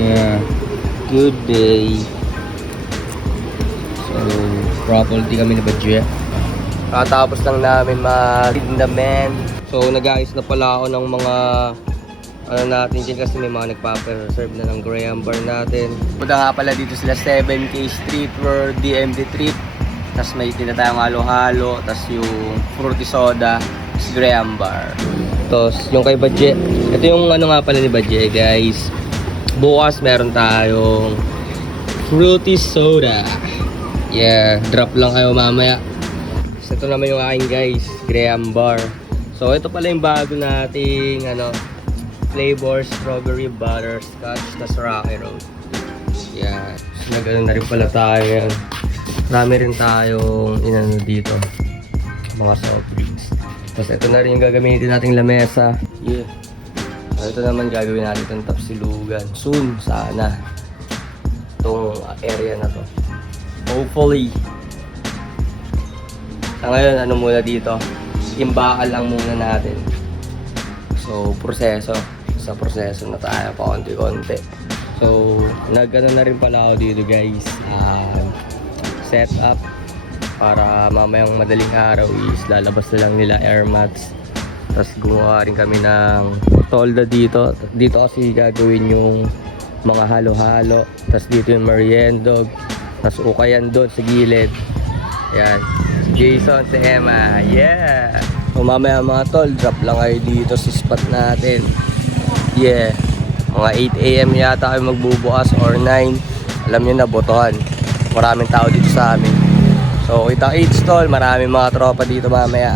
Yeah. Good day. So, property kami ni Badje. Katapos lang namin mag-tindamen. So, nag-ayos na pala ako ng mga ano natin dyan kasi may mga nagpapareserve na ng Graham Bar natin. Punta nga pala dito sila 7K Street World DMD Trip. Tapos may tinda tayong halo-halo. Tapos yung fruity soda, Graham Bar. Tapos yung kay Badje. Ito yung ano nga pala ni Badje guys. Bukas meron tayong fruity soda. Yeah, drop lang kayo mamaya. So, ito naman yung aking guys, Graham Bar. So ito pala yung bago nating ano, flavor strawberry butterscotch tas Rocky Road. Yeah, so nagano na rin pala tayo yan. Marami rin tayong inano dito, mga soft drinks. Tapos ito na rin yung gagamitin nating lamesa. Yeah. So, ito naman gagawin natin itong tapsilugan. Soon, sana. Itong area na to. Hopefully. Sa ngayon, ano muna dito? Imbakal lang muna natin. So, proseso. Sa proseso na tayo pa konti-konti. So, nag-ano na rin pala ako dito guys. Set up. Para mamayang madaling araw is lalabas na lang nila air mats. Tapos gumawa rin kami ng tolda dito. Dito kasi gagawin yung mga halo-halo. Tapos dito yung meriendog. Tapos ukayan doon sa gilid. Yan. Jason, si Emma. Yeah! So mamaya mga tol, drop lang kayo dito sa spot natin. Yeah. Mga 8 AM yata kayo magbubukas or 9. Alam nyo na, botohan. Maraming tao dito sa amin. So kita 8 stall, maraming mga tropa dito mamaya.